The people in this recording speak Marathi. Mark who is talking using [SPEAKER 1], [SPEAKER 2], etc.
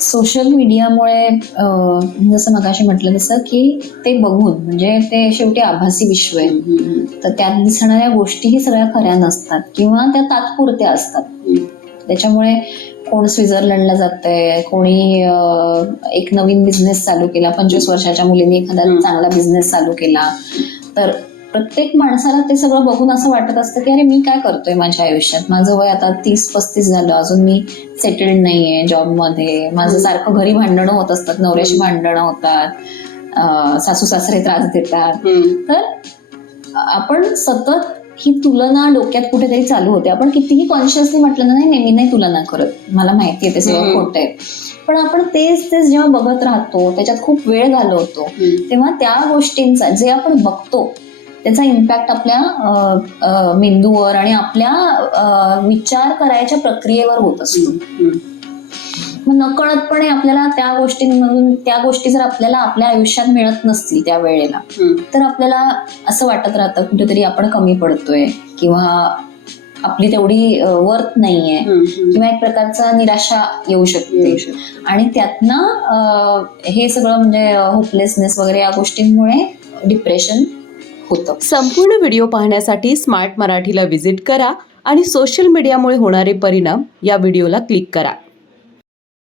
[SPEAKER 1] सोशल मीडियामुळे अं, जसं मगाशी म्हटलं तसं की ते बघून म्हणजे ते शेवटी आभासी विश्व आहे. तर त्यात दिसणाऱ्या गोष्टीही सगळ्या खऱ्या नसतात किंवा त्या तात्पुरत्या असतात. त्याच्यामुळे कोण स्वित्झर्लंडला जातंय कोणी एक नवीन बिझनेस चालू केला पंचवीस वर्षाच्या मुलीने एखादा. चांगला बिझनेस चालू केला तर प्रत्येक माणसाला ते सगळं बघून असं वाटत असतं की अरे मी काय करतोय माझ्या आयुष्यात? माझं वय आता तीस पस्तीस झालं अजून मी सेटल्ड नाहीये जॉबमध्ये माझं. सारखं घरी भांडणं होत असतात नवऱ्याशी. भांडणं होतात सासू सासरे त्रास देतात. तर आपण सतत ही तुलना डोक्यात कुठेतरी चालू होते. आपण कितीही कॉन्शियसली म्हटलं ना नाही नाही, मी नाही तुलना करत. मला माहिती आहे ते सगळं. खोटं आहे. पण आपण तेच तेच जेव्हा बघत राहतो त्याच्यात खूप वेळ घालवतो तेव्हा त्या गोष्टींचा जे आपण बघतो त्याचा इम्पॅक्ट आपल्या मेंदूवर आणि आपल्या विचार करायच्या प्रक्रियेवर होत असतो. मग नकळतपणे आपल्याला त्या गोष्टींमधून त्या गोष्टी जर आपल्याला आपल्या आयुष्यात मिळत नसतील त्या वेळेला तर आपल्याला असं वाटत राहतं कुठेतरी आपण कमी पडतोय किंवा आपली तेवढी वर्थ नाहीये किंवा एक प्रकारचा निराशा येऊ शकते. आणि त्यातनं हे सगळं म्हणजे होपलेसनेस वगैरे या गोष्टींमुळे डिप्रेशन होतं.
[SPEAKER 2] संपूर्ण व्हिडिओ पाहण्यासाठी स्मार्ट मराठीला व्हिजिट करा आणि सोशल मीडियामुळे होणारे परिणाम या व्हिडिओला क्लिक करा.